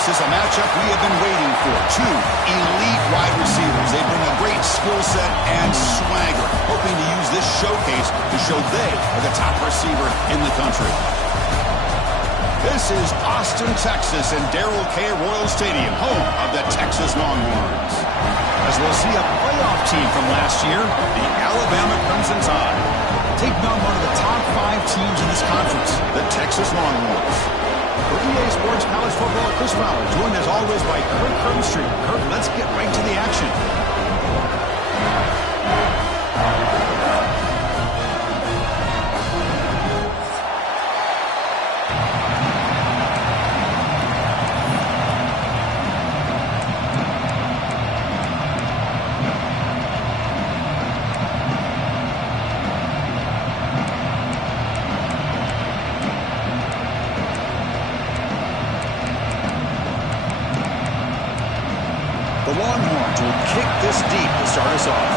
This is a matchup we have been waiting for. Two elite wide receivers. They bring a great skill set and swagger, hoping to use this showcase to show they are the top receiver in the country. This is Austin, Texas, and Darrell K. Royal Stadium, home of the Texas Longhorns. As we'll see a playoff team from last year, the Alabama Crimson Tide. Taking on one of the top 5 teams in this conference, the Texas Longhorns. For EA Sports College Football, Chris Fowler, joined as always by Kirk Herbstreit. Kirk, let's get right to the action. The Longhorns will kick this deep to start us off.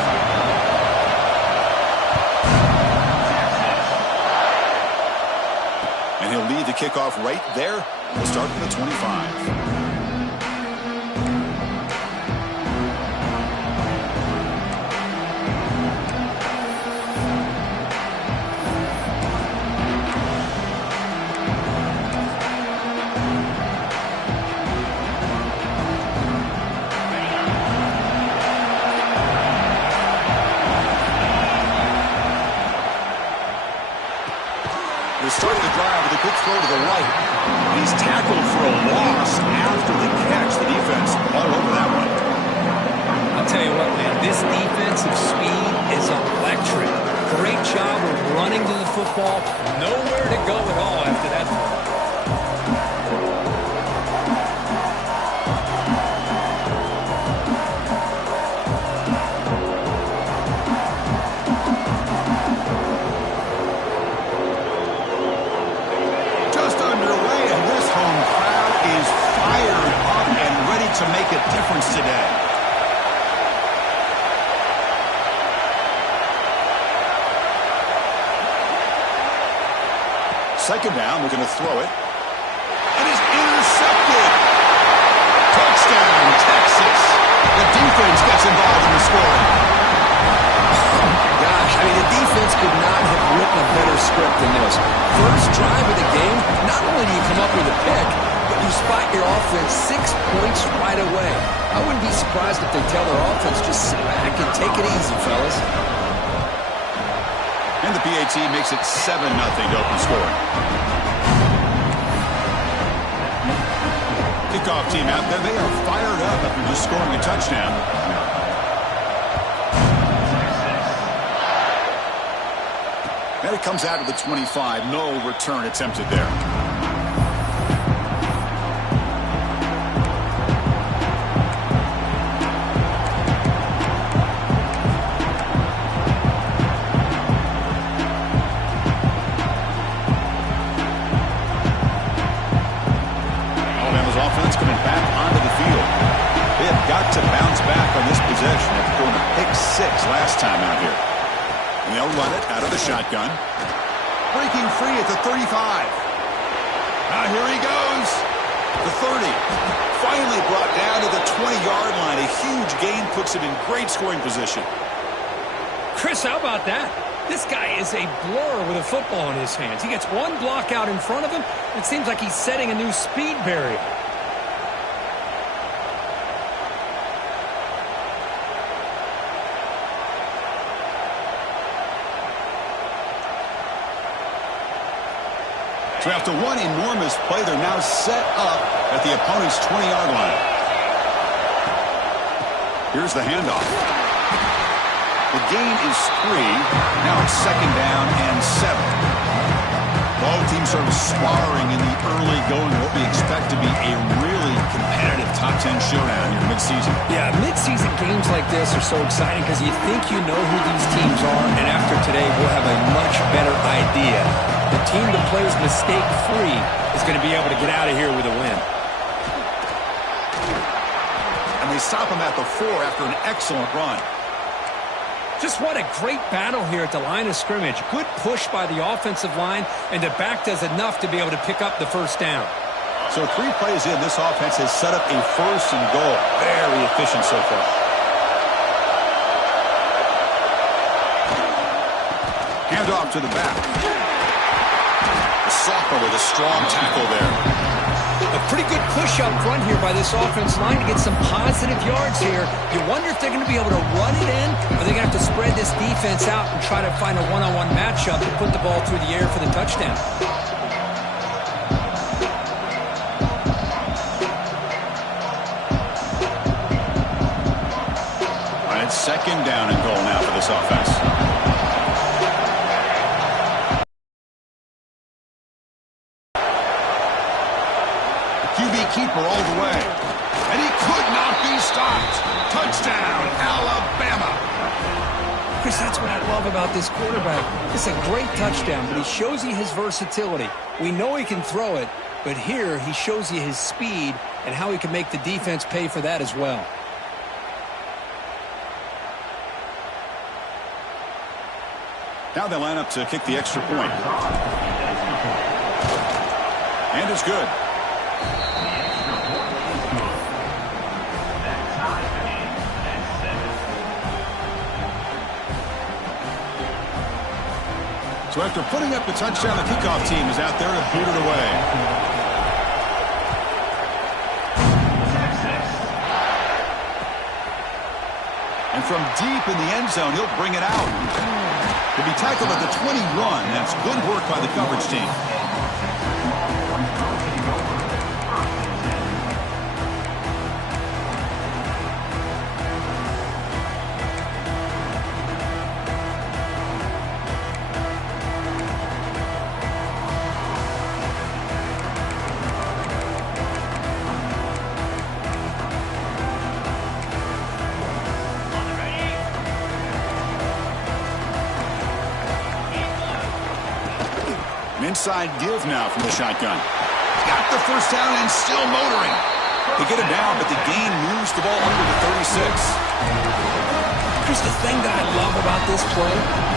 And he'll lead the kickoff right there. We'll start from the 25. We'll start the drive with a quick throw to the right. He's tackled for a loss after the catch. The defense all over that one. I'll tell you what, man, this defensive speed is electric. Great job of running to the football. Nowhere to go at all after that. To make a difference today. Second down, we're going to throw it. It is intercepted. Touchdown, Texas. The defense gets involved in the scoring. Oh my gosh, I mean, the defense could not have written a better script than this. First drive of the game, not only do you come up with a pick, but you spot your offense 6 points right away. I wouldn't be surprised if they tell their offense, just sit back and take it easy, fellas. And the PAT makes it 7-0 to open scoring. Kickoff team out there. They are fired up after just scoring a touchdown. And it comes out of the 25. No return attempted there. Offense coming back onto the field. They have got to bounce back on this possession after throwing a pick 6 last time out here. And they'll run it out of the shotgun. Breaking free at the 35. Now here he goes. The 30. Finally brought down to the 20-yard line. A huge gain puts him in great scoring position. Chris, how about that? This guy is a blur with a football in his hands. He gets one block out in front of him. It seems like he's setting a new speed barrier. So after one enormous play, they're now set up at the opponent's 20-yard line. Here's the handoff. The gain is 3. Now it's second down and 7. Both teams sort of sparring in the early going. What we expect to be a really competitive top 10 showdown here mid-season. Yeah, mid-season games like this are so exciting because you think you know who these teams are, and after today we'll have a much better idea. The team that plays mistake-free is going to be able to get out of here with a win. And they stop him at the 4 after an excellent run. Just what a great battle here at the line of scrimmage. Good push by the offensive line, and the back does enough to be able to pick up the first down. So 3 plays in, this offense has set up a 1st and goal. Very efficient so far. Hand off to the back. The sophomore with a strong tackle there. A pretty good push up front here by this offense line to get some positive yards here. You wonder if they're going to be able to run it in, or they're going to have to spread this defense out and try to find a one-on-one matchup to put the ball through the air for the touchdown. All right, 2nd down and goal now for this offense. Keeper all the way. And he could not be stopped. Touchdown, Alabama. Chris, that's what I love about this quarterback. It's a great touchdown, but he shows you his versatility. We know he can throw it, but here he shows you his speed and how he can make the defense pay for that as well. Now they line up to kick the extra point. And it's good. So after putting up the touchdown, the kickoff team is out there to boot it away. And from deep in the end zone, he'll bring it out. He'll be tackled at the 21. That's good work by the coverage team. Inside give now from the shotgun. Got the 1st down and still motoring. They get it down, but the gain moves the ball under the 36. Chris, the thing that I love about this play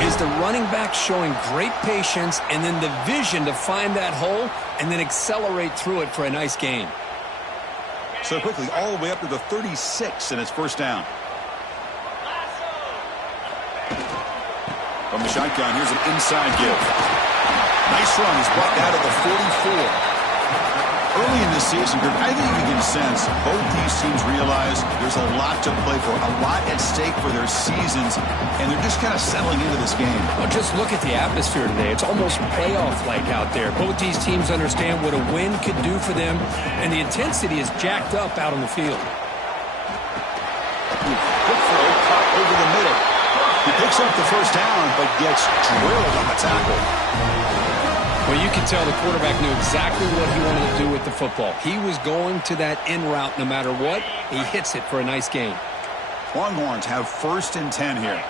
is the running back showing great patience and then the vision to find that hole and then accelerate through it for a nice gain. So quickly, all the way up to the 36, and it's 1st down. From the shotgun, here's an inside give. Nice run. He's brought down to the 44. Early in this season, I think you can sense both these teams realize there's a lot to play for, a lot at stake for their seasons, and they're just kind of settling into this game. Well, just look at the atmosphere today. It's almost playoff-like out there. Both these teams understand what a win could do for them, and the intensity is jacked up out on the field. Quick throw, caught over the middle. He picks up the 1st down, but gets drilled on the tackle. Well, you can tell the quarterback knew exactly what he wanted to do with the football. He was going to that in route no matter what. He hits it for a nice gain. Longhorns have 1st and 10 here.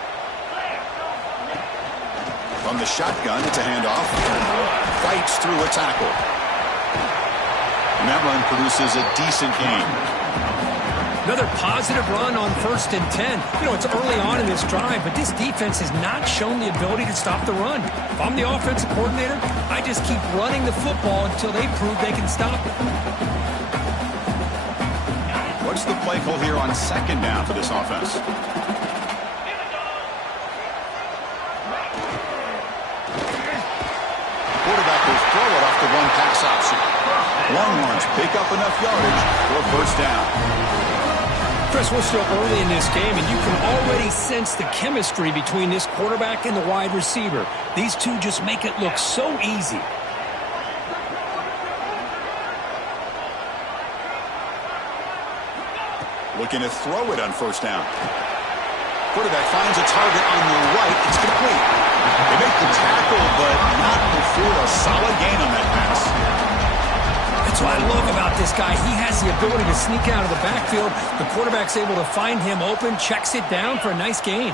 From the shotgun, it's a handoff. Fights through a tackle. And that run produces a decent gain. Another positive run on 1st and 10. You know, it's early on in this drive, but this defense has not shown the ability to stop the run. If I'm the offensive coordinator, I just keep running the football until they prove they can stop it. What's the play call here on 2nd down for this offense? Quarterback will throw it off the one pass option. Longhorns pick up enough yardage for a 1st down. Chris, we're still early in this game, and you can already sense the chemistry between this quarterback and the wide receiver. These two just make it look so easy. Looking to throw it on 1st down. Quarterback finds a target on the right. It's complete. They make the tackle, but not before a solid gain on that pass. That's what I love about this guy. He has the ability to sneak out of the backfield. The quarterback's able to find him open, checks it down for a nice gain.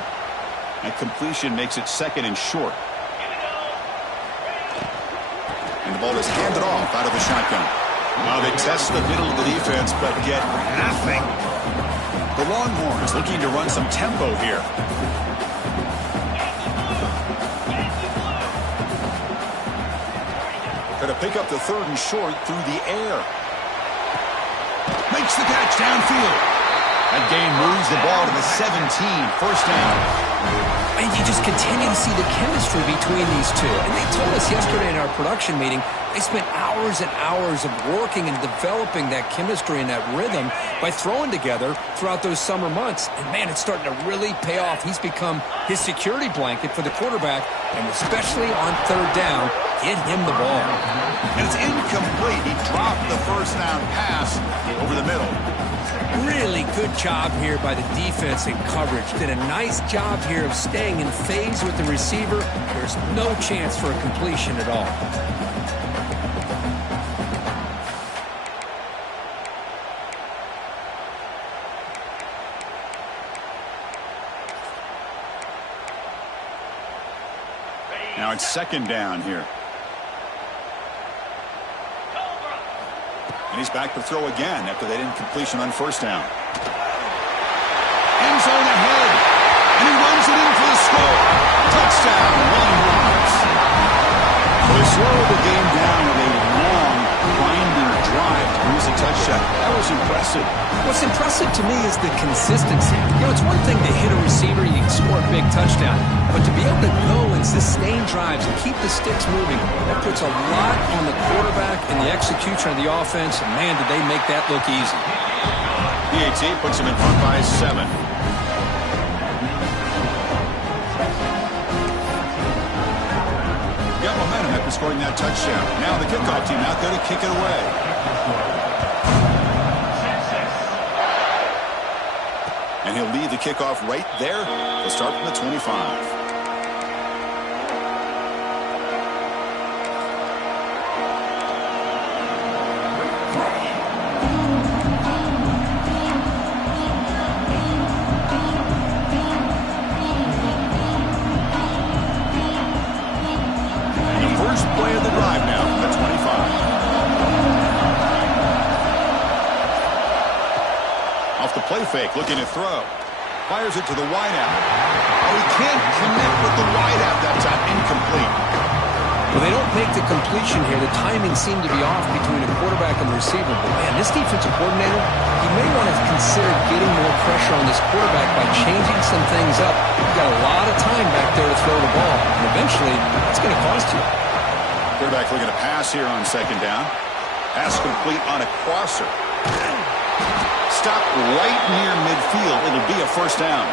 That completion makes it 2nd and short. And the ball is handed off out of the shotgun. Now they test the middle of the defense, but get nothing. The Longhorns looking to run some tempo here. Going to pick up the 3rd and short through the air. Makes the catch downfield. That gain moves the ball to the 17, first down. And you just continue to see the chemistry between these two. And they told us yesterday in our production meeting, they spent hours and hours of working and developing that chemistry and that rhythm by throwing together throughout those summer months. And, man, it's starting to really pay off. He's become his security blanket for the quarterback, and especially on third down, get him the ball. And it's incomplete. He dropped the first down pass over the middle. Really good job here by the defense in coverage. Did a nice job here of staying in phase with the receiver. There's no chance for a completion at all. Now it's second down here. And he's back to throw again after that incompletion on first down. End zone ahead. And he runs it in for the score. Touchdown, Ron Roberts. They slowed the game down with a long, winding drive to lose a touchdown. That was impressive. What's impressive to me is the consistency. You know, it's one thing to hit a receiver, you can score a big touchdown. But to be able to go and sustain drives and keep the sticks moving, that puts a lot on the quarterback and the execution of the offense. And, man, did they make that look easy. PAT puts him in front by 7. Got momentum after scoring that touchdown. Now the kickoff team out there to kick it away. And he'll lead the kickoff right there. He'll start from the 25. Play of the drive now from the 25. Off the play fake, looking to throw. Fires it to the wideout. Oh, he can't connect with the wideout that time. Incomplete. Well, they don't make the completion here. The timing seemed to be off between the quarterback and the receiver. But, man, this defensive coordinator, he may want to consider getting more pressure on this quarterback by changing some things up. You've got a lot of time back there to throw the ball. And eventually, it's going to cost you. Quarterback looking to pass here on second down. Pass complete on a crosser. Stop right near midfield. It'll be a first down.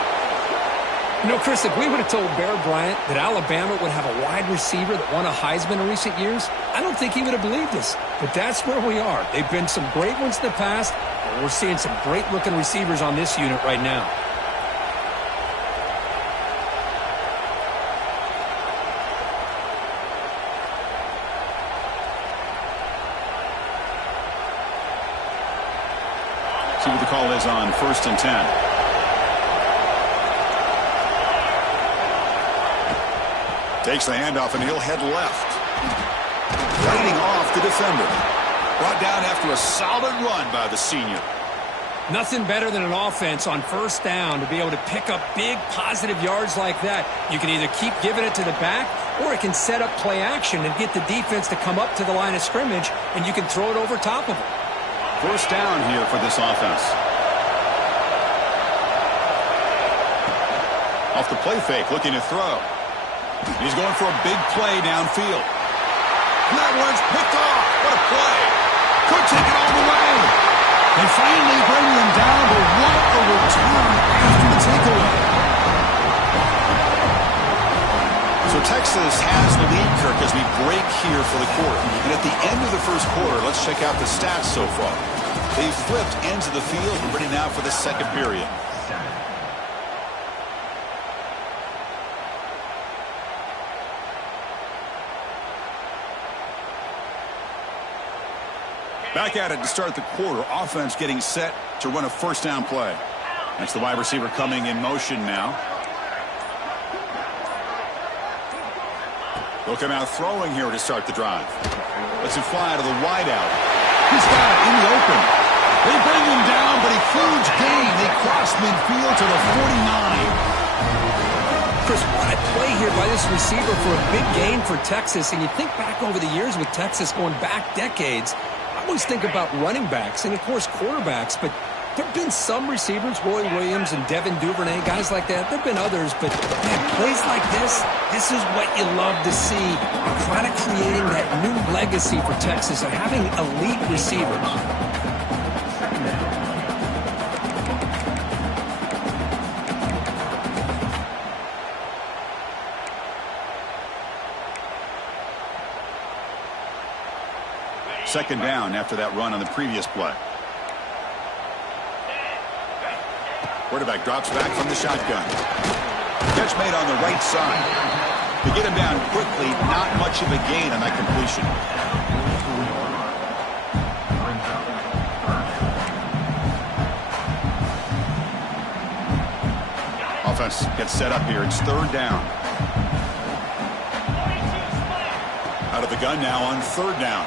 You know, Chris, if we would have told Bear Bryant that Alabama would have a wide receiver that won a Heisman in recent years, I don't think he would have believed us. But that's where we are. They've been some great ones in the past, and we're seeing some great-looking receivers on this unit right now. See what the call is on 1st and 10. Takes the handoff and he'll head left. Fighting off the defender. Brought down after a solid run by the senior. Nothing better than an offense on first down to be able to pick up big positive yards like that. You can either keep giving it to the back or it can set up play action and get the defense to come up to the line of scrimmage and you can throw it over top of them. First down here for this offense. Off the play fake, looking to throw. He's going for a big play downfield. That one's picked off. What a play. Could take it all the way. They finally bring him down, but what a return after the takeaway. So Texas has the lead, Kirk, as we break here for the quarter. And at the end of the first quarter, let's check out the stats so far. They've flipped ends of the field and ready now for the second period. Back at it to start the quarter. Offense getting set to run a first down play. That's the wide receiver coming in motion now. They'll come out throwing here to start the drive. Lets him fly to the wideout. He's got it in the open. They bring him down, but a huge gain. They cross midfield to the 49. Chris, what a play here by this receiver for a big gain for Texas. And you think back over the years with Texas going back decades, I always think about running backs and, of course, quarterbacks, but there have been some receivers, Roy Williams and Devin Duvernay, guys like that. There have been others, but man, plays like this is what you love to see. Kind of creating that new legacy for Texas of having elite receivers. Second down after that run on the previous play. Quarterback drops back from the shotgun. Catch made on the right side. To get him down quickly, not much of a gain on that completion. Offense gets set up here. It's third down. Out of the gun now on third down.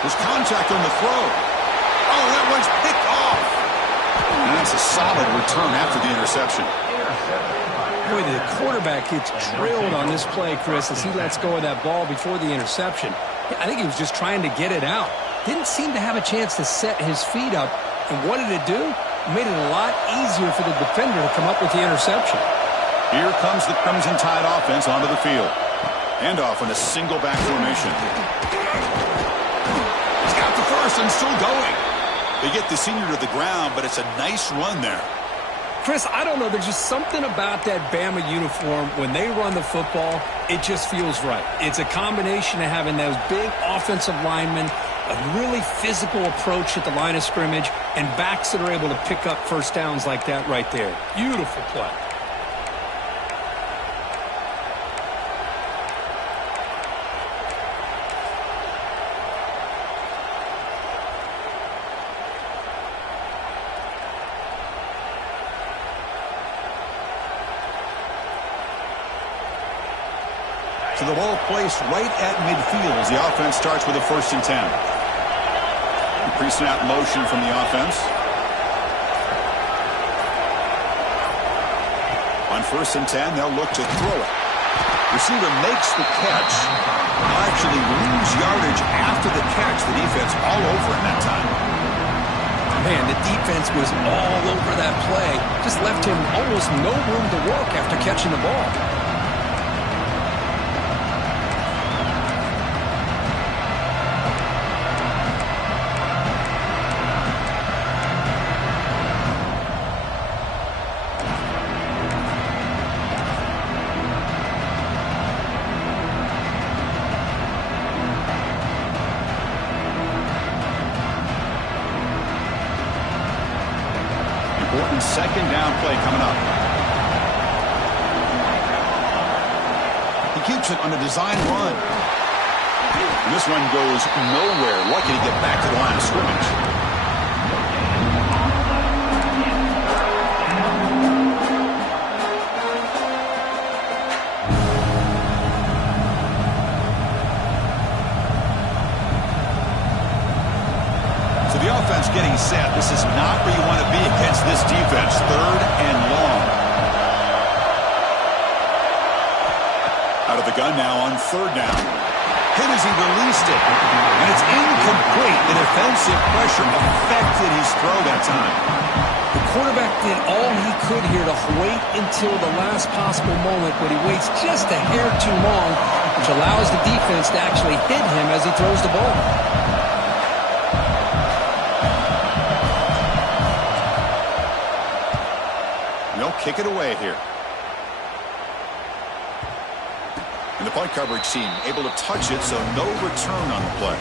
There's contact on the throw. Oh, that one's picked off. And that's a solid return after the interception. Boy, the quarterback gets drilled on this play, Chris, as he lets go of that ball before the interception. I think he was just trying to get it out. Didn't seem to have a chance to set his feet up. And what did it do? It made it a lot easier for the defender to come up with the interception. Here comes the Crimson Tide offense onto the field. Handoff in a single back formation. He's got the first and still going. They get the senior to the ground, but it's a nice run there. Chris, I don't know. There's just something about that Bama uniform. When they run the football, it just feels right. It's a combination of having those big offensive linemen, a really physical approach at the line of scrimmage, and backs that are able to pick up first downs like that right there. Beautiful play. So the ball placed right at midfield as the offense starts with a 1st and 10. Pre-snap motion from the offense. On 1st and 10, they'll look to throw it. Receiver makes the catch. They'll actually lose yardage after the catch. The defense all over in that time. Man, the defense was all over that play. Just left him almost no room to work after catching the ball. Important 2nd down play coming up. He keeps it on a design run. And this one goes nowhere. Lucky to get back to the line of scrimmage. The offense getting set. This is not where you want to be against this defense. 3rd and long. Out of the gun now on 3rd down. Hit as he released it. And it's incomplete. The defensive pressure affected his throw that time. The quarterback did all he could here to wait until the last possible moment, but he waits just a hair too long, which allows the defense to actually hit him as he throws the ball. They'll kick it away here. And the punt coverage team able to touch it, so no return on the play.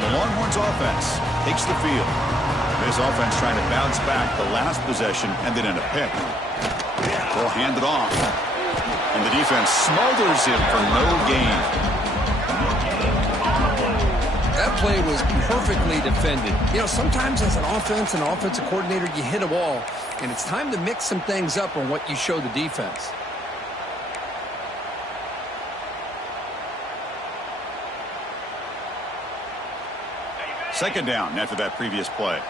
The Longhorns offense takes the field. This offense trying to bounce back. The last possession ended in a pick. Will hand it off. And the defense smothers him for no gain. That play was perfectly defended. You know, sometimes as an offensive coordinator, you hit a wall, and it's time to mix some things up on what you show the defense. Second down after that previous play.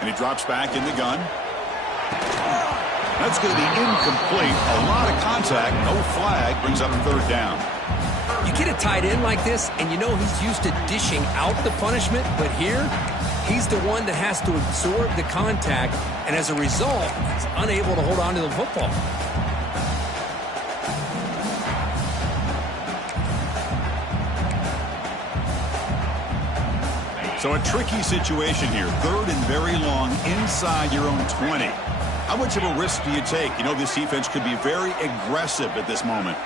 And he drops back in the gun. That's going to be incomplete. A lot of contact, no flag, brings up third down. You get a tight end like this, and you know he's used to dishing out the punishment, but here, he's the one that has to absorb the contact, and as a result, he's unable to hold on to the football. So a tricky situation here. Third and very long inside your own 20. How much of a risk do you take? You know this defense could be very aggressive at this moment.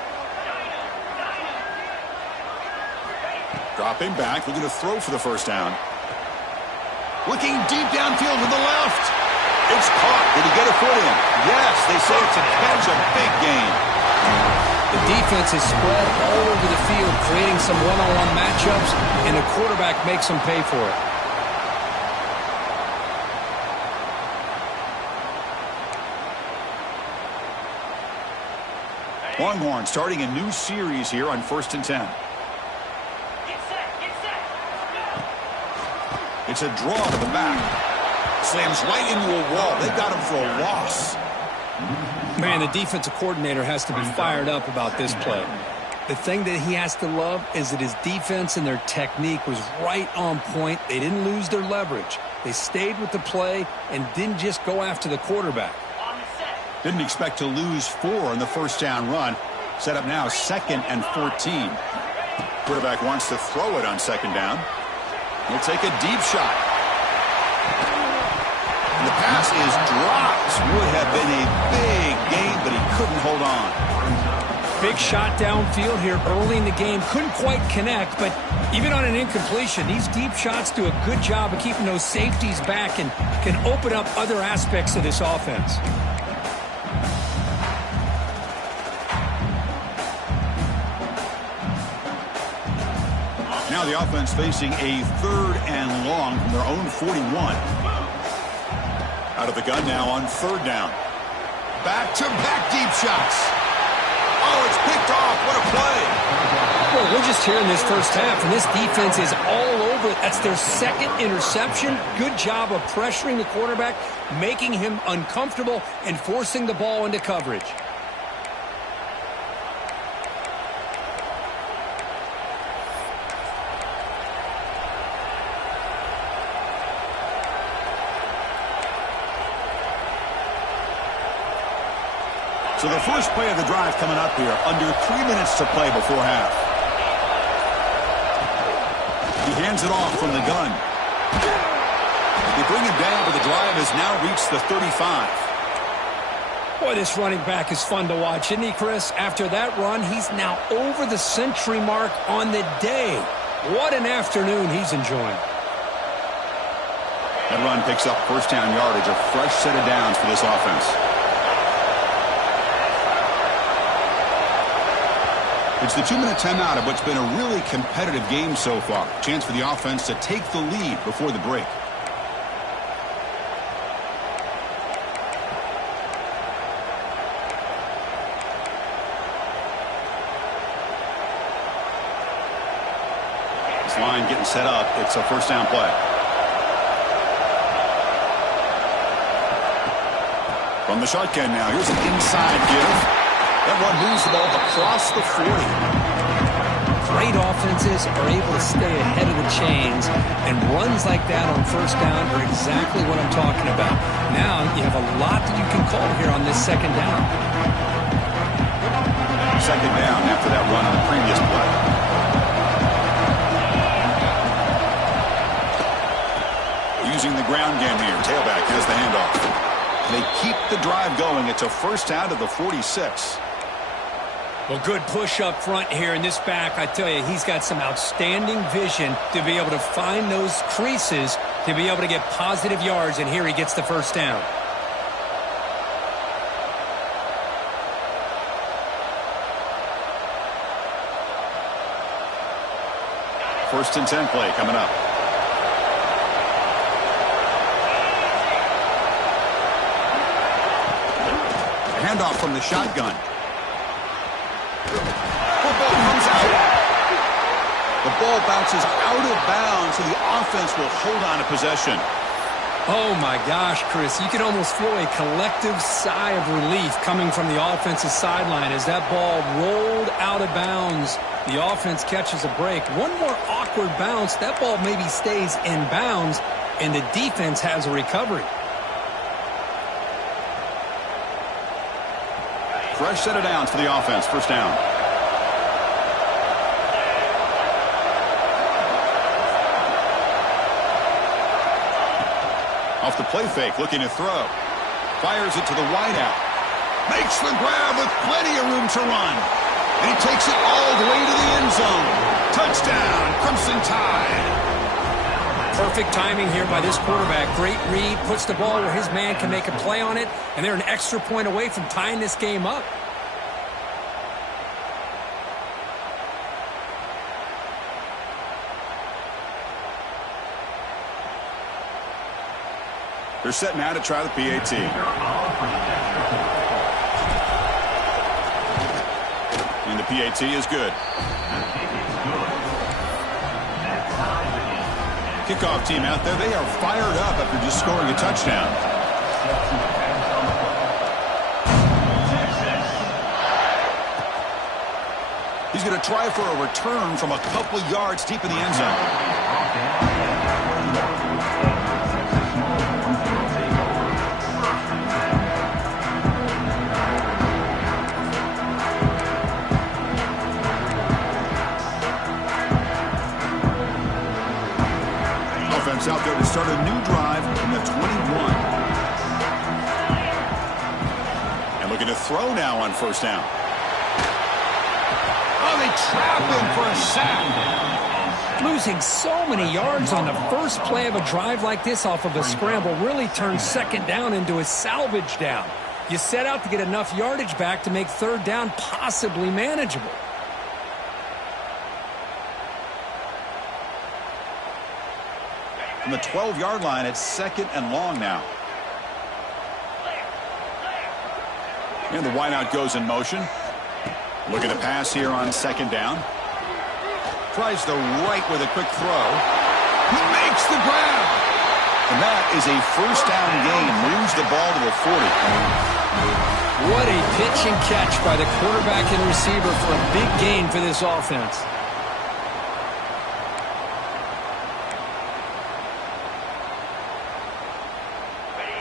Dropping back, looking to throw for the first down. Looking deep downfield to the left. It's caught. Did he get a foot in? Yes, they say it's a catch, a big gain. The defense is spread all over the field, creating some one-on-one matchups, and the quarterback makes them pay for it. Longhorn starting a new series here on 1st and 10. It's a draw to the back. Slams right into a wall. They got him for a loss. Man, the defensive coordinator has to be fired up about this play. The thing that he has to love is that his defense and their technique was right on point. They didn't lose their leverage. They stayed with the play and didn't just go after the quarterback. Didn't expect to lose 4 on the first down run. Set up now 2nd and 14. Quarterback wants to throw it on 2nd down. He'll take a deep shot. And the pass is dropped. Would have been a big gain, but he couldn't hold on. Big shot downfield here early in the game. Couldn't quite connect, but even on an incompletion, these deep shots do a good job of keeping those safeties back and can open up other aspects of this offense. Now the offense facing a 3rd and long from their own 41. Out of the gun now on 3rd down. Back-to-back deep shots. Oh, it's picked off. What a play. Well, we're just here in this first half, and this defense is all over it. That's their 2nd interception. Good job of pressuring the quarterback, making him uncomfortable, and forcing the ball into coverage. So the first play of the drive coming up here, under 3 minutes to play before half. He hands it off from the gun. They bring him down, but the drive has now reached the 35. Boy, this running back is fun to watch, isn't he, Chris? After that run, he's now over the century mark on the day. What an afternoon he's enjoying. That run picks up first down yardage, a fresh set of downs for this offense. It's the 2-minute timeout of what's been a really competitive game so far. Chance for the offense to take the lead before the break. This line getting set up. It's a first down play. From the shotgun now, here's an inside give. That one moves the ball across the 40. Great offenses are able to stay ahead of the chains, and runs like that on first down are exactly what I'm talking about. Now you have a lot that you can call here on this 2nd down. 2nd down after that run on the previous play. Using the ground game here. Tailback has the handoff. They keep the drive going. It's a first down to the 46. Well, good push up front here in this back. I tell you, he's got some outstanding vision to be able to find those creases, to be able to get positive yards, and here he gets the first down. First and 10 play coming up. A handoff from the shotgun. Football comes out. The ball bounces out of bounds, so the offense will hold on to possession. Oh, my gosh, Chris. You can almost feel a collective sigh of relief coming from the offensive sideline as that ball rolled out of bounds. The offense catches a break. One more awkward bounce. That ball maybe stays in bounds, and the defense has a recovery. Fresh set of downs for the offense. First down. Off the play fake, looking to throw. Fires it to the wideout. Makes the grab with plenty of room to run. And he takes it all the way to the end zone. Touchdown, Crimson Tide. Perfect timing here by this quarterback. Great read, puts the ball where his man can make a play on it, and they're an extra point away from tying this game up. They're set now to try the PAT. And the PAT is good. Kickoff team out there, they are fired up after just scoring a touchdown. He's going to try for a return from a couple yards deep in the end zone. Out there to start a new drive from the 21. And looking to throw now on first down. Oh, they trap him for a sack. Losing so many yards on the first play of a drive like this off of a scramble really turns second down into a salvage down. You set out to get enough yardage back to make third down possibly manageable. From the 12-yard line, it's second and long now. And the wideout goes in motion. Looking to pass here on second down. Tries the right with a quick throw. He makes the grab. And that is a first down gain. Moves the ball to the 40. What a pitch and catch by the quarterback and receiver for a big gain for this offense.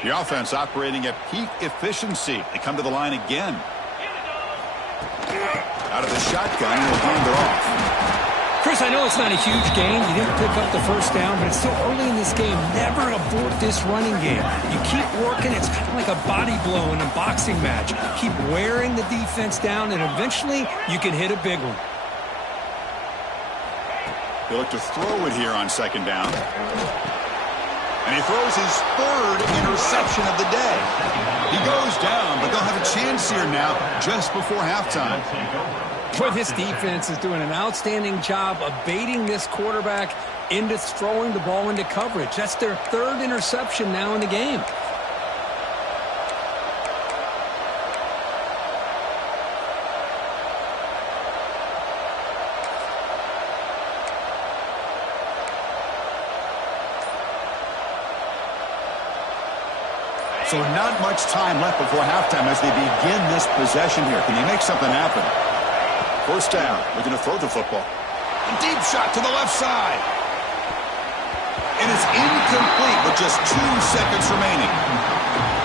The offense operating at peak efficiency. They come to the line again. Out of the shotgun, and will hand it off. Chris, I know it's not a huge gain. You didn't pick up the first down, but it's still early in this game. Never abort this running game. You keep working. It's kind of like a body blow in a boxing match. Keep wearing the defense down, and eventually you can hit a big one. They look to throw it here on second down. And he throws his third interception of the day. He goes down, but they'll have a chance here now just before halftime. Boy, this defense is doing an outstanding job of baiting this quarterback into throwing the ball into coverage. That's their third interception now in the game. So not much time left before halftime as they begin this possession here. Can they make something happen? First down. Looking to throw the football. A deep shot to the left side. And it's incomplete with just 2 seconds remaining.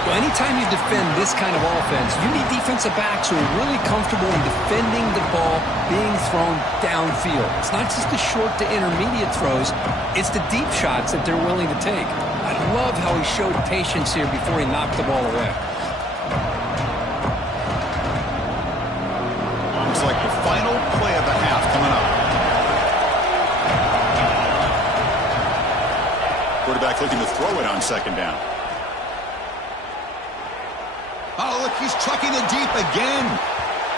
Well, anytime you defend this kind of offense, you need defensive backs who are really comfortable in defending the ball being thrown downfield. It's not just the short to intermediate throws. It's the deep shots that they're willing to take. I love how he showed patience here before he knocked the ball away. Looks like the final play of the half coming up. Quarterback looking to throw it on second down. Oh, look, he's chucking it deep again.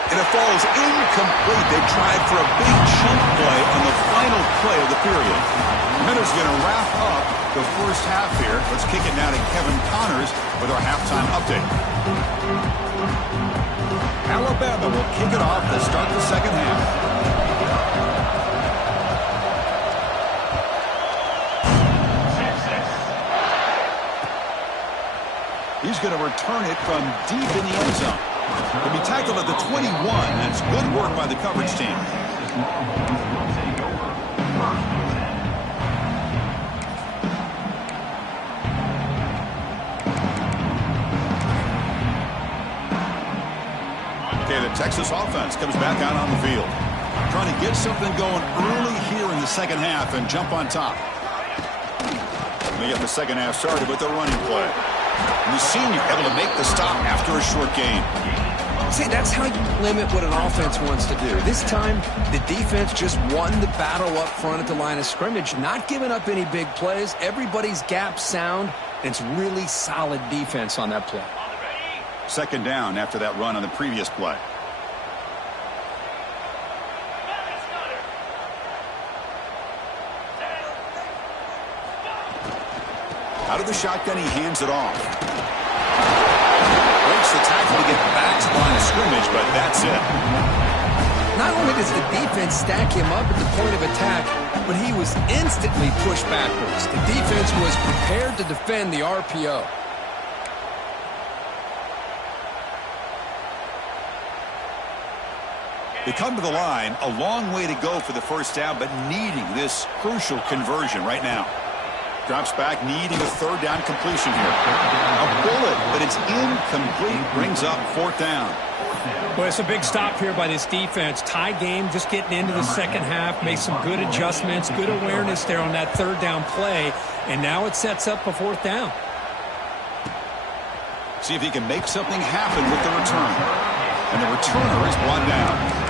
And it falls incomplete. They tried for a big chunk play on the final play of the period. Miners going to wrap up the first half here. Let's kick it now to Kevin Connors with our halftime update. Alabama will kick it off to start the second half. He's going to return it from deep in the end zone. He'll be tackled at the 21. That's good work by the coverage team. Okay, the Texas offense comes back out on the field. Trying to get something going early here in the second half and jump on top. They get the second half started with the running play. And the senior able to make the stop after a short gain. See, that's how you limit what an offense wants to do. This time, the defense just won the battle up front at the line of scrimmage, not giving up any big plays. Everybody's gap sound. It's really solid defense on that play. Second down after that run on the previous play. Out of the shotgun, he hands it off. Breaks the tackle to get back to the line of scrimmage, but that's it. Not only does the defense stack him up at the point of attack, but he was instantly pushed backwards. The defense was prepared to defend the RPO. They come to the line, a long way to go for the first down, but needing this crucial conversion right now. Drops back, needing a third down completion here. A bullet, but it's incomplete, brings up fourth down. Well, it's a big stop here by this defense. Tie game, just getting into the second half, made some good adjustments, good awareness there on that third down play, and now it sets up a fourth down. See if he can make something happen with the return. And the returner is brought down.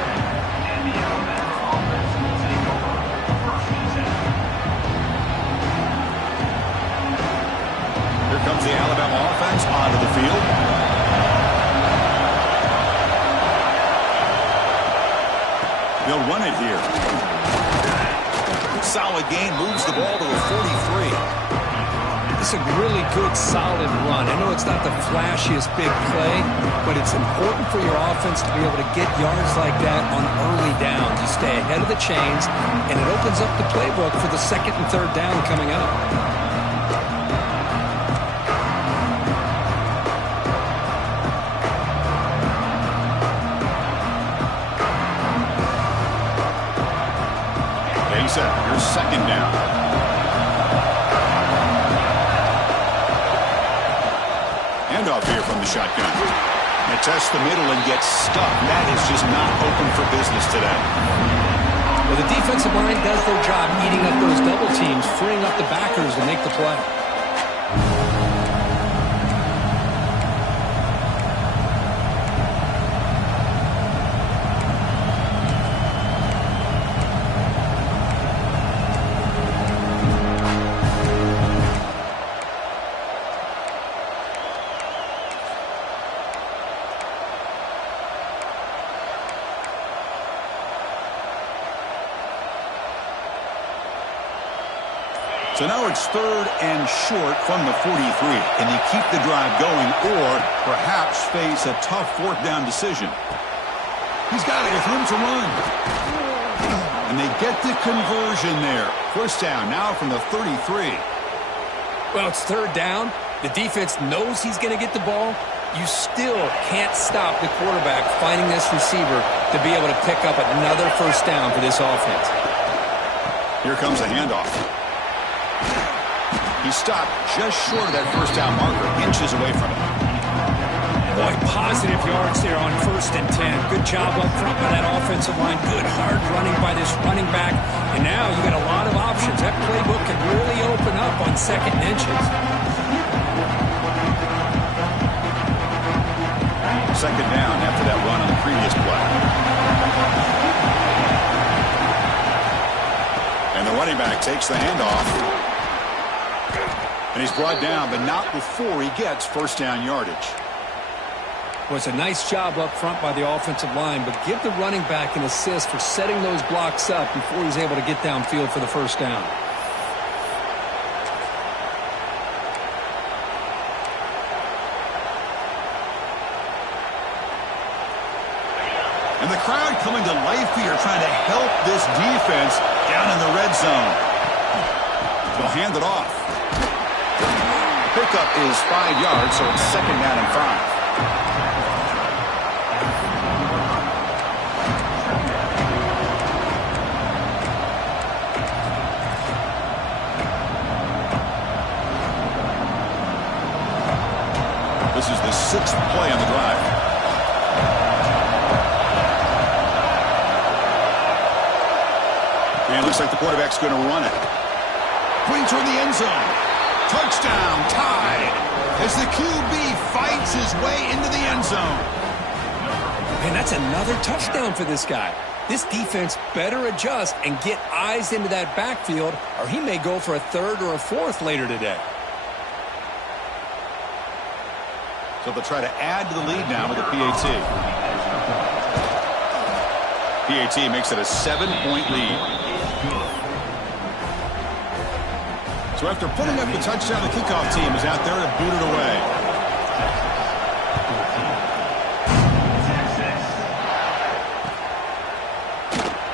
Here comes the Alabama offense onto the field. They'll run it here. Solid gain, moves the ball to the 43. It's a really good, solid run. I know it's not the flashiest big play, but it's important for your offense to be able to get yards like that on early downs. You stay ahead of the chains, and it opens up the playbook for the second and third down coming up. Your second down. Handoff here from the shotgun. They test the middle and get stuck. That is just not open for business today. Well, the defensive line does their job eating up those double teams, freeing up the backers to make the play. So now it's third and short from the 43. Can you keep the drive going or perhaps face a tough fourth down decision? He's got it with room to run. And they get the conversion there. First down now from the 33. Well, it's third down. The defense knows he's going to get the ball. You still can't stop the quarterback finding this receiver to be able to pick up another first down for this offense. Here comes a handoff. He stopped just short of that first down marker, inches away from it. Boy, positive yards there on 1st and 10. Good job up front by that offensive line. Good hard running by this running back. And now you got a lot of options. That playbook can really open up on second and inches. Second down after that run on the previous play. And the running back takes the handoff. And he's brought down, but not before he gets first down yardage. Well, it's a nice job up front by the offensive line, but give the running back an assist for setting those blocks up before he's able to get downfield for the first down. And the crowd coming to life here, trying to help this defense down in the red zone. They'll hand it off. Pick pickup is 5 yards, so it's 2nd down and 5. This is the 6th play on the drive. And it looks like the quarterback's going to run it. Going toward the end zone. Touchdown, tied. As the QB fights his way into the end zone. Man, that's another touchdown for this guy. This defense better adjust and get eyes into that backfield, or he may go for a 3rd or a 4th later today. So they'll try to add to the lead now with a PAT. PAT makes it a 7-point lead. So after putting up the touchdown, the kickoff team is out there to boot it away.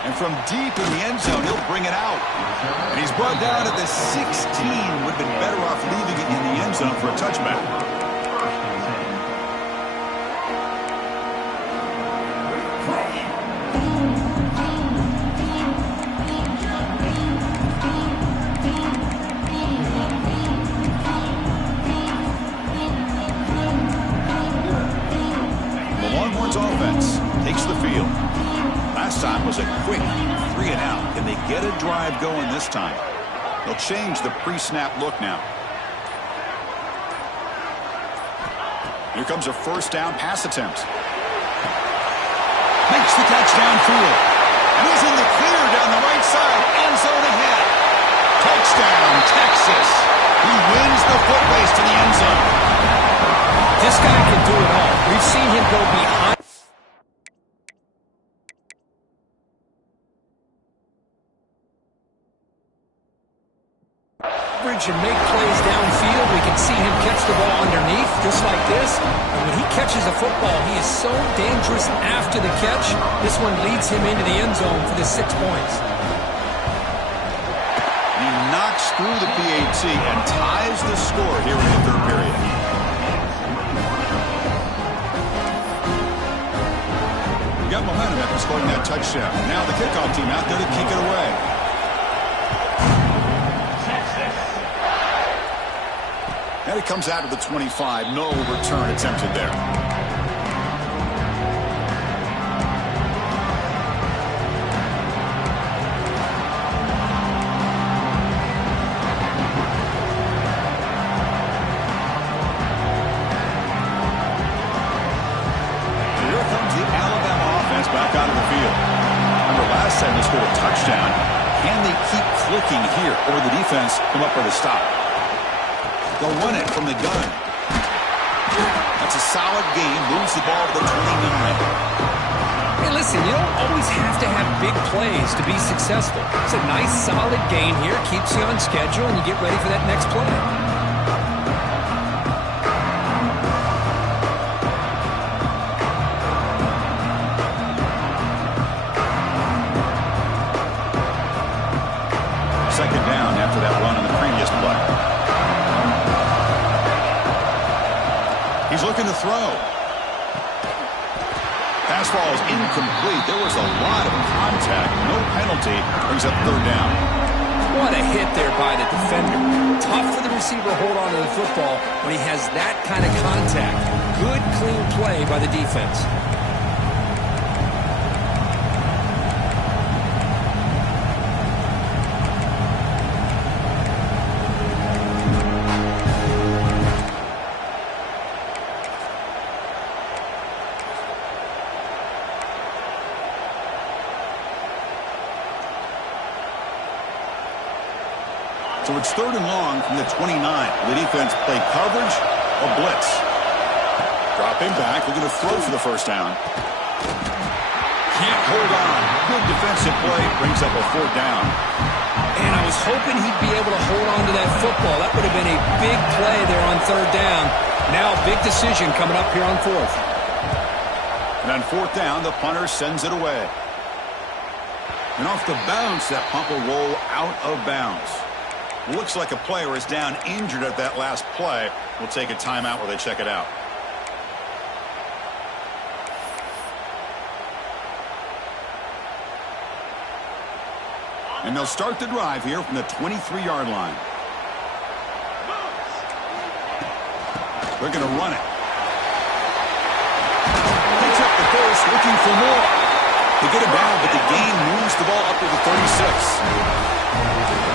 And from deep in the end zone, he'll bring it out. And he's brought down at the 16. Would have been better off leaving it in the end zone for a touchback. Offense takes the field. Last time was a quick 3 and out. Can they get a drive going this time? They'll change the pre-snap look now. Here comes a 1st down pass attempt. Makes the catch downfield. And he's in the clear down the right side. End zone ahead. Touchdown, Texas. He wins the foot race to the end zone. This guy can do it all. We've seen him go behind. And make plays downfield. We can see him catch the ball underneath, just like this. And when he catches a football, he is so dangerous after the catch. This one leads him into the end zone for the 6 points. He knocks through the PAT and ties the score here in the 3rd period. We got momentum after scoring that touchdown. Now the kickoff team out there to kick it away. And it comes out of the 25. No return attempted there. Here comes the Alabama offense back out of the field. Remember, last time they scored a touchdown. Can they keep clicking here, or the defense come up with a stop? They'll run it from the gun. That's a solid gain. Moves the ball to the 29. Hey, listen, you don't always have to have big plays to be successful. It's a nice, solid gain here. Keeps you on schedule, and you get ready for that next play. Second down after that run on the previous play. He's looking to throw. Pass ball is incomplete. There was a lot of contact. No penalty. Brings up 3rd down. What a hit there by the defender. Tough for the receiver to hold on to the football when he has that kind of contact. Good, clean play by the defense. So it's 3rd and long from the 29. The defense play coverage or blitz. Drop him back. They're going to throw for the 1st down. Can't hold on. Good defensive play. Brings up a 4th down. And I was hoping he'd be able to hold on to that football. That would have been a big play there on 3rd down. Now a big decision coming up here on 4th. And on 4th down, the punter sends it away. And off the bounce, that punt will roll out of bounds. Looks like a player is down injured at that last play. We'll take a timeout while they check it out. And they'll start the drive here from the 23-yard line. They're going to run it. Picks up the first, looking for more. They get it down, but the gain moves the ball up to the 36.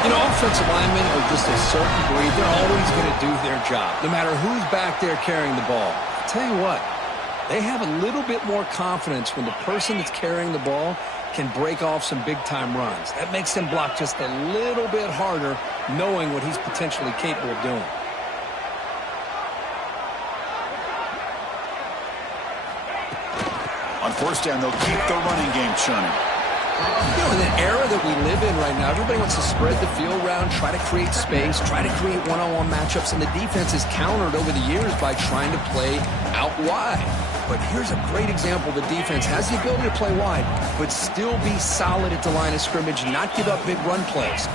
You know, offensive linemen are just a certain breed. They're always going to do their job, no matter who's back there carrying the ball. I'll tell you what, they have a little bit more confidence when the person that's carrying the ball can break off some big-time runs. That makes them block just a little bit harder, knowing what he's potentially capable of doing. On first down, they'll keep the running game churning. You know, in the era that we live in right now, everybody wants to spread the field around, try to create space, try to create one-on-one matchups, and the defense is countered over the years by trying to play out wide. But here's a great example. The defense has the ability to play wide, but still be solid at the line of scrimmage, not give up big run plays.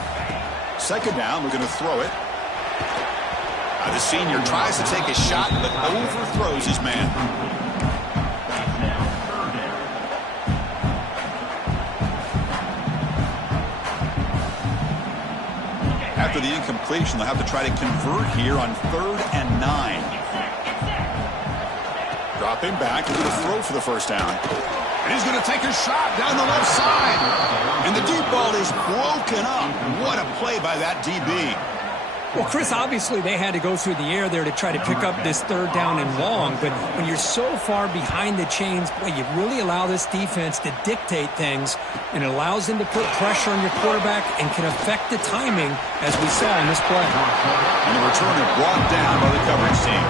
Second down, we're going to throw it. The senior tries to take a shot, but overthrows his man. After the incompletion, they'll have to try to convert here on 3rd and 9. Drop him back. He's going to throw for the first down. And he's going to take a shot down the left side. And the deep ball is broken up. What a play by that DB. Well, Chris, obviously they had to go through the air there to try to pick up this 3rd down and long, but when you're so far behind the chains, boy, you really allow this defense to dictate things, and it allows them to put pressure on your quarterback and can affect the timing, as we saw in this play. And the returner brought down by the coverage team.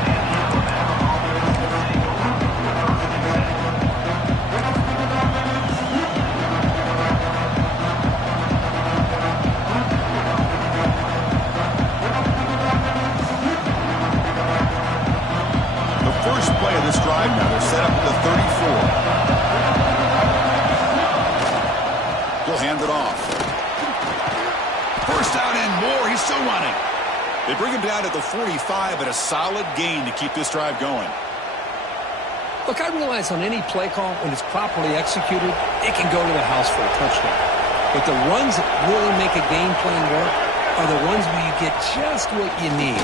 First play of this drive now. They're set up at the 34. He'll hand it off. First down and more. He's still running. They bring him down at the 45, but a solid gain to keep this drive going. Look, I realize on any play call, when it's properly executed, it can go to the house for a touchdown. But the runs that really make a game plan work are the ones where you get just what you need.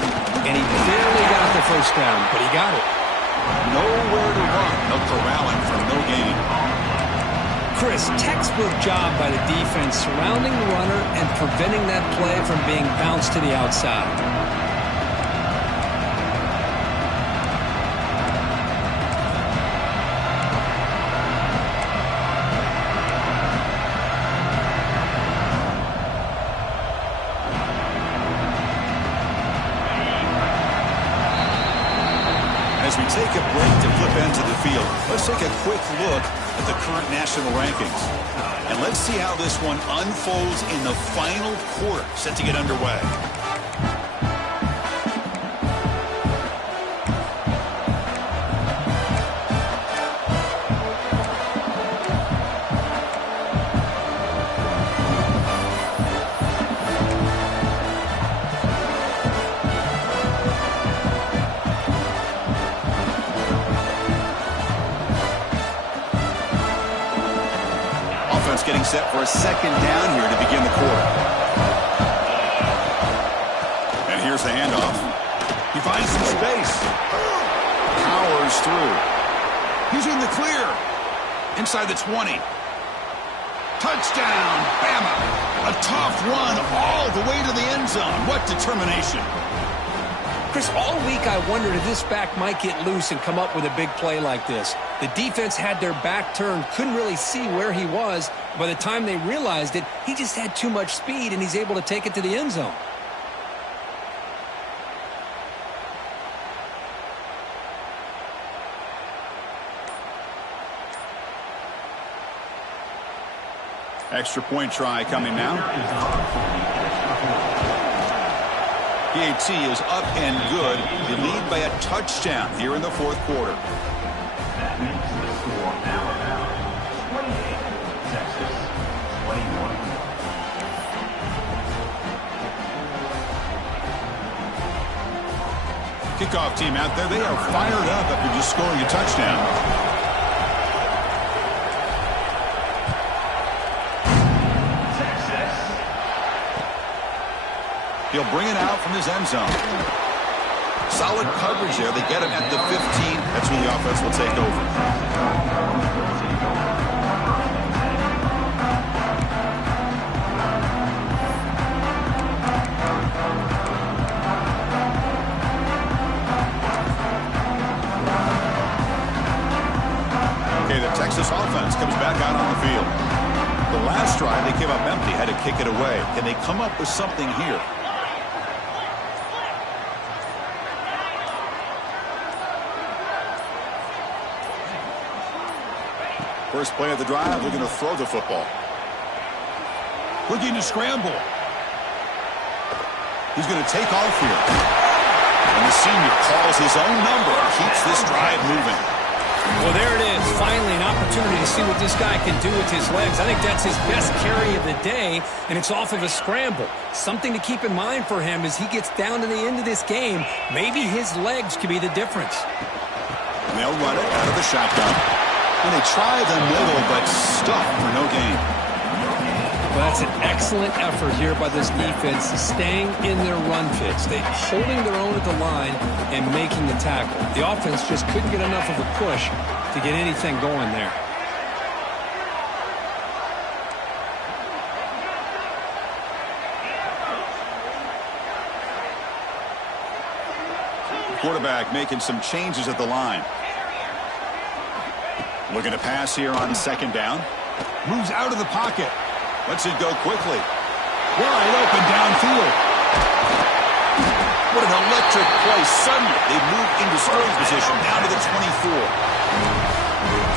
And he barely got the first down, but he got it. Nowhere to run. They'll corral him for no gain. Chris, textbook job by the defense surrounding the runner and preventing that play from being bounced to the outside. As we take a break to flip into the field, let's take a quick look at the current national rankings. And let's see how this one unfolds in the final quarter, set to get underway. Getting set for a second down here to begin the quarter. And here's the handoff. He finds some space. Powers through. He's in the clear. Inside the 20. Touchdown, Bama. A tough run all the way to the end zone. What determination. Chris, all week I wondered if this back might get loose and come up with a big play like this. The defense had their back turned, couldn't really see where he was. By the time they realized it, he just had too much speed, and he's able to take it to the end zone. Extra point try coming now. PAT is up and good. They lead by a touchdown here in the fourth quarter. Kickoff team out there, they are fired up after just scoring a touchdown. He'll bring it out from his end zone. Solid coverage there. They get him at the 15. That's when the offense will take over. Okay, the Texas offense comes back out on the field. The last drive, they came up empty, had to kick it away. Can they come up with something here? First play of the drive, they're going to throw the football. Looking to scramble. He's going to take off here. And the senior calls his own number and keeps this drive moving. Well, there it is. Finally, an opportunity to see what this guy can do with his legs. I think that's his best carry of the day, and it's off of a scramble. Something to keep in mind for him as he gets down to the end of this game. Maybe his legs could be the difference. And they'll run it out of the shotgun. And they try the middle, but stuck for no gain. Well, that's an excellent effort here by this defense, staying in their run fits. They're holding their own at the line and making the tackle. The offense just couldn't get enough of a push to get anything going there. Quarterback making some changes at the line. Looking to pass here on second down. Moves out of the pocket. Lets it go quickly. Wide open downfield. What an electric play. Suddenly, they move into scoring position down to the 24.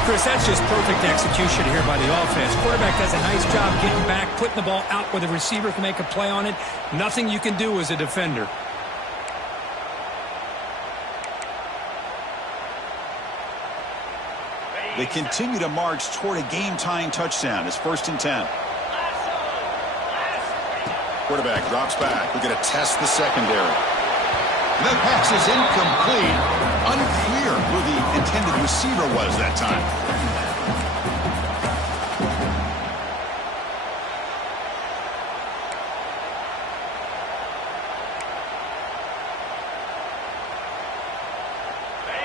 Chris, that's just perfect execution here by the offense. Quarterback does a nice job getting back, putting the ball out where the receiver can make a play on it. Nothing you can do as a defender. They continue to march toward a game-tying touchdown. It's 1st and 10. Quarterback drops back. We're going to test the secondary. That pass is incomplete. Unclear who the intended receiver was that time.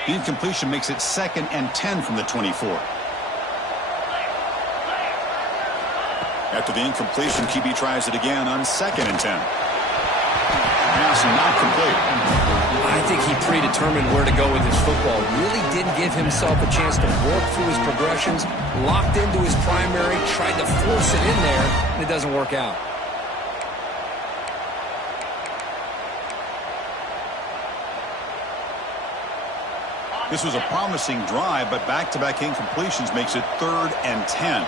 The incompletion makes it 2nd and 10 from the 24. After the incompletion, QB tries it again on 2nd and 10. Pass not complete. I think he predetermined where to go with his football. Really didn't give himself a chance to work through his progressions. Locked into his primary, tried to force it in there, and it doesn't work out. This was a promising drive, but back-to-back incompletions makes it 3rd and 10.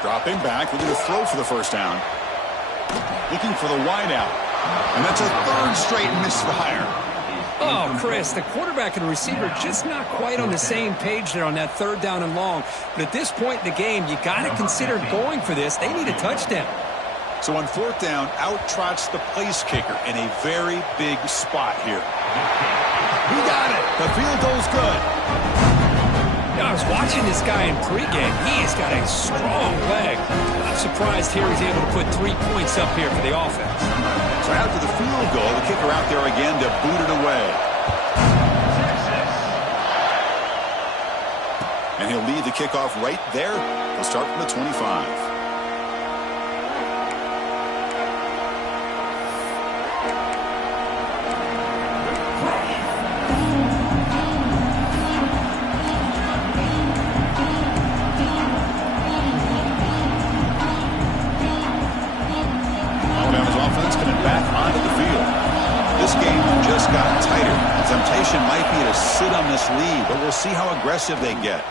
Dropping back, looking to throw for the first down. Looking for the wideout. And that's a 3rd straight misfire. Oh, Chris, the quarterback and receiver just not quite on the same page there on that 3rd down and long. But at this point in the game, you got to consider going for this. They need a touchdown. So on 4th down, out trots the place kicker in a very big spot here. He got it. The field goal's good. I was watching this guy in pregame. He has got a strong leg. I'm surprised here he's able to put 3 points up here for the offense. So after the field goal, the kicker out there again to boot it away. And he'll lead the kickoff right there. He'll start from the 25. Got tighter. The temptation might be to sit on this lead, but we'll see how aggressive they get.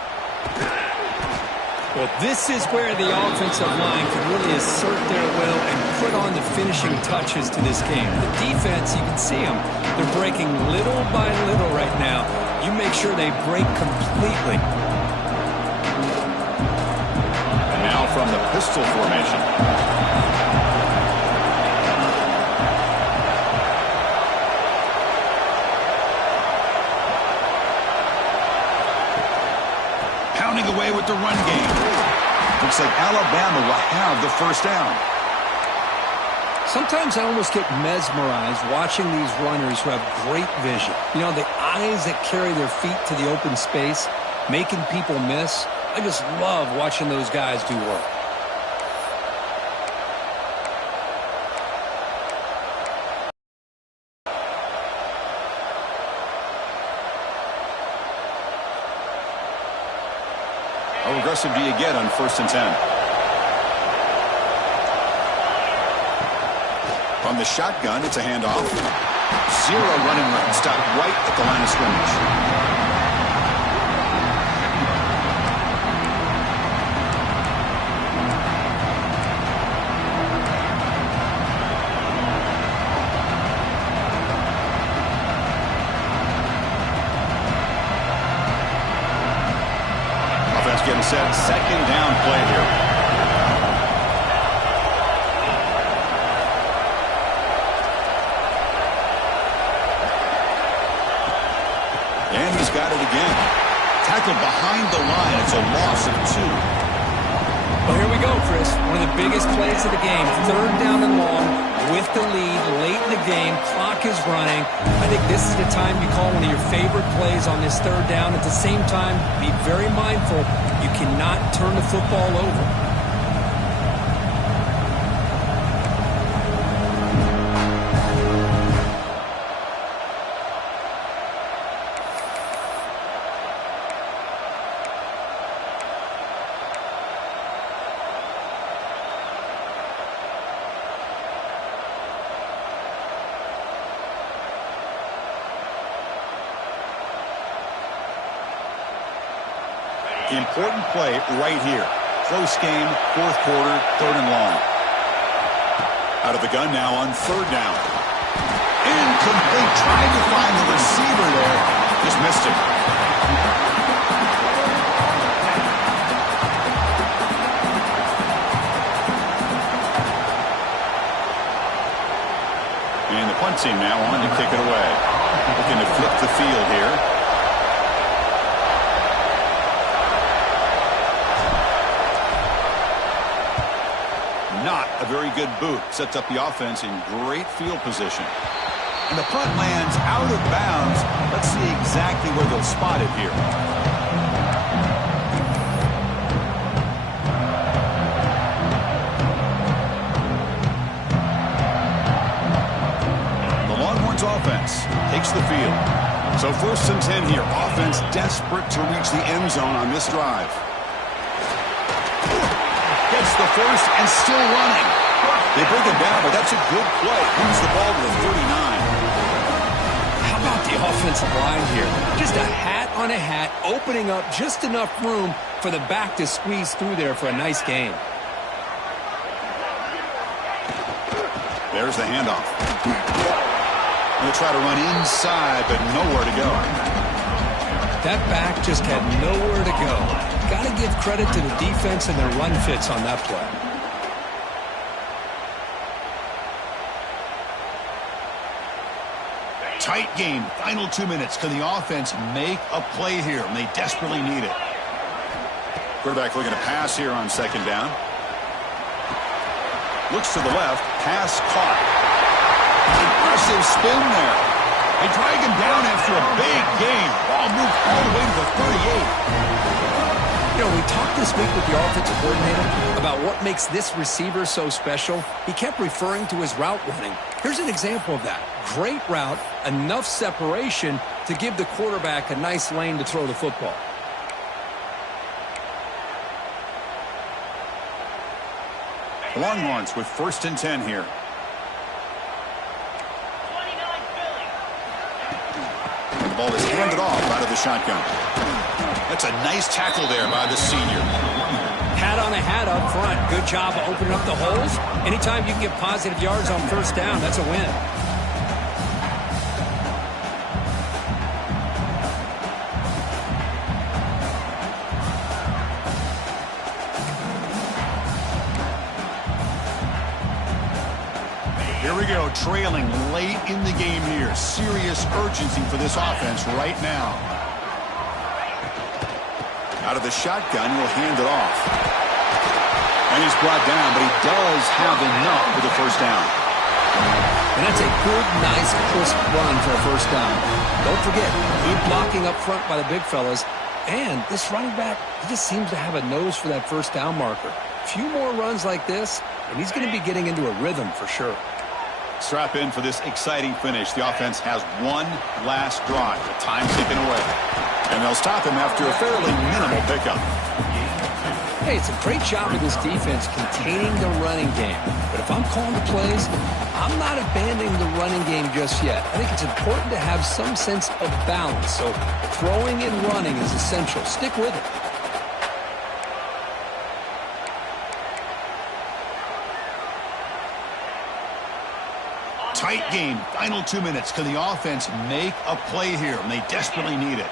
Well, this is where the offensive line can really assert their will and put on the finishing touches to this game. The defense, you can see them. They're breaking little by little right now. you make sure they break completely. And now from the pistol formation. Pounding away with the run game. Looks like Alabama will have the first down. Sometimes I almost get mesmerized watching these runners who have great vision. You know, the eyes that carry their feet to the open space, making people miss. I just love watching those guys do work. How aggressive do you get on 1st and 10? From the shotgun, it's a handoff. Zero running room. Stop right at the line of scrimmage. Offense getting set. 2nd down play here. And he's got it again. Tackled behind the line. It's a loss of 2. Well, here we go, Chris. One of the biggest plays of the game. 3rd down and long with the lead late in the game. Clock is running. I think this is the time you call one of your favorite plays on this 3rd down. At the same time, be very mindful. You cannot turn the football over. Important play right here. Close game, 4th quarter, 3rd and long. Out of the gun now on 3rd down. Incomplete. Trying to find the receiver there. Just missed it. And the punt team now on to kick it away. Looking to flip the field here. Not a very good boot. Sets up the offense in great field position. And the punt lands out of bounds. Let's see exactly where they'll spot it here. The Longhorns offense takes the field. So 1st and 10 here. Offense desperate to reach the end zone on this drive. Gets the first and still running. They bring him down, but that's a good play. Moves the ball to the 39. How about the offensive line here? Just a hat on a hat, opening up just enough room for the back to squeeze through there for a nice gain. There's the handoff. They'll try to run inside, but nowhere to go. That back just had nowhere to go. Got to give credit to the defense and their run fits on that play. Tight game. Final 2 minutes. Can the offense make a play here? And they desperately need it. Quarterback looking to pass here on 2nd down. Looks to the left. Pass caught. Impressive spin there. They drag him down after a big gain. Ball moved all the way to the 38. You know, we talked this week with the offensive coordinator about what makes this receiver so special. He kept referring to his route running. Here's an example of that. Great route, enough separation to give the quarterback a nice lane to throw the football. The Longhorns with 1st and 10 here. And the ball is handed off out of the shotgun. That's a nice tackle there by the senior. Hat on a hat up front. Good job of opening up the holes. Anytime you can get positive yards on 1st down, that's a win. Here we go, trailing late in the game here. Serious urgency for this offense right now. Out of the shotgun, he'll hand it off. And he's brought down, but he does have enough for the first down. And that's a good, nice, crisp run for a first down. Don't forget, good blocking up front by the big fellas. And this running back, he just seems to have a nose for that first down marker. A few more runs like this, and he's going to be getting into a rhythm for sure. Strap in for this exciting finish. The offense has one last drive. The time ticking away. And they'll stop him after a fairly minimal pickup. Hey, it's a great job of this defense containing the running game. But if I'm calling the plays, I'm not abandoning the running game just yet. I think it's important to have some sense of balance. So throwing and running is essential. Stick with it. Tight game. Final 2 minutes. Can the offense make a play here? And they desperately need it.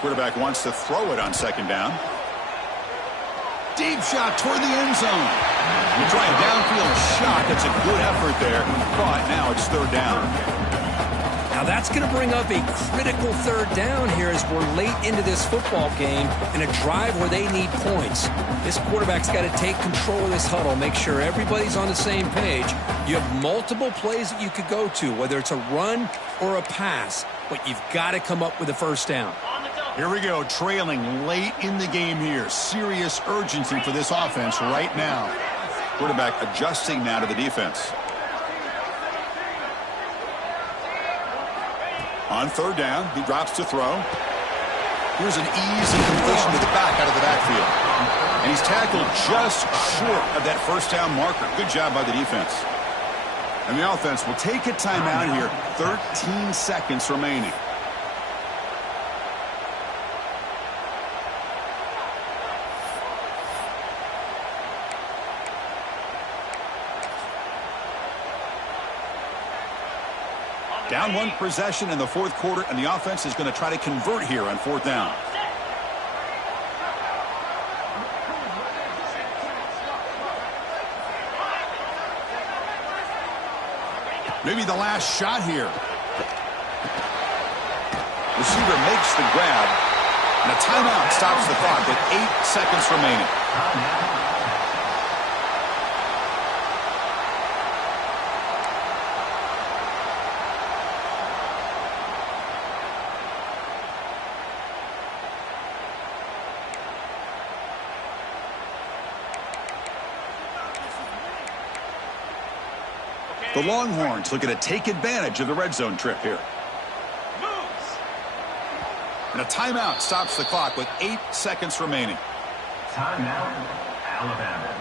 Quarterback wants to throw it on second down. Deep shot toward the end zone. You try a downfield shot. That's a good effort there. But now it's third down. Now that's going to bring up a critical third down here as we're late into this football game in a drive where they need points. This quarterback's got to take control of this huddle, make sure everybody's on the same page. You have multiple plays that you could go to, whether it's a run or a pass, but you've got to come up with a first down. Here we go, trailing late in the game here. Serious urgency for this offense right now. Quarterback adjusting now to the defense. On third down, he drops to throw. Here's an easy completion to the back out of the backfield. And he's tackled just short of that first down marker. Good job by the defense. And the offense will take a timeout here. 13 seconds remaining. Down one possession in the fourth quarter, and the offense is going to try to convert here on fourth down. Maybe the last shot here. Receiver makes the grab, and a timeout stops the clock with 8 seconds remaining. The Longhorns looking to take advantage of the red zone trip here. And a timeout stops the clock with 8 seconds remaining. Timeout, Alabama.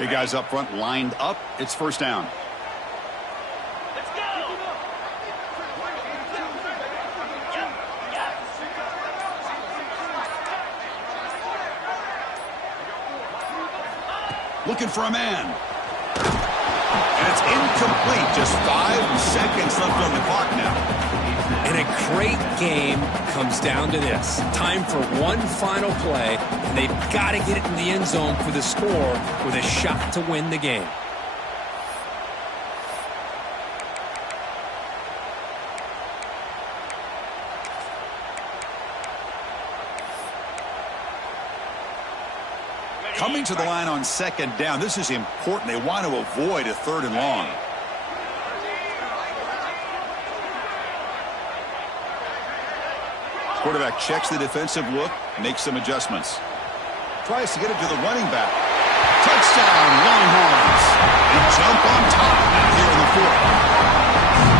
Big guys up front lined up. It's first down. Looking for a man. And it's incomplete. Just 5 seconds left on the clock now. And a great game comes down to this. Time for one final play, and they've got to get it in the end zone for the score with a shot to win the game. Coming to the line on second down. This is important. They want to avoid a third and long. Quarterback checks the defensive look, makes some adjustments. Tries to get it to the running back. Touchdown, Longhorns. They jump on top now here in the fourth.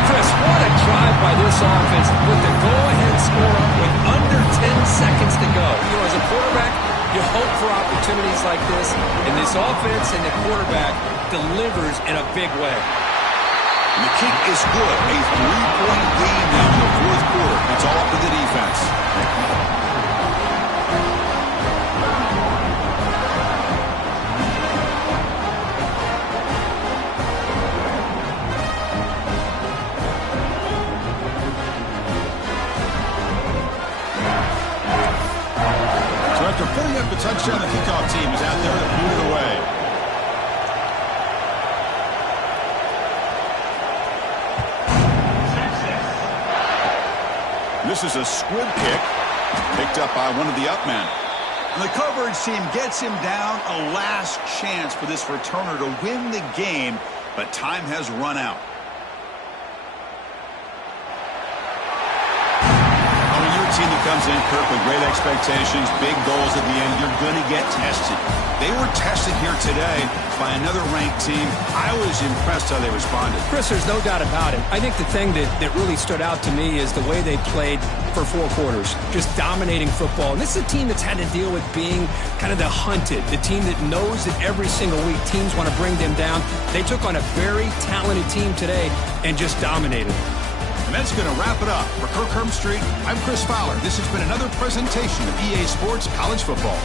Chris, what a drive by this offense with the go-ahead score with under 10 seconds to go. You know, as a quarterback, you hope for opportunities like this, and this offense and the quarterback delivers in a big way. And the kick is good. A 3-point lead now in the fourth quarter. It's all up to the the touchdown. The kickoff team is out there to boot it away. This is a squib kick, picked up by one of the up men. And the coverage team gets him down. A last chance for this returner to win the game, but time has run out. When you're a team that comes in, Kirk, with great expectations, big goals at the end, you're going to get tested. They were tested here today by another ranked team. I was impressed how they responded. Chris, there's no doubt about it. I think the thing that really stood out to me is the way they played for 4 quarters, just dominating football. And this is a team that's had to deal with being kind of the hunted, the team that knows that every single week teams want to bring them down. They took on a very talented team today and just dominated. And that's going to wrap it up. For Kirk Herbstreit, I'm Chris Fowler. This has been another presentation of EA Sports College Football.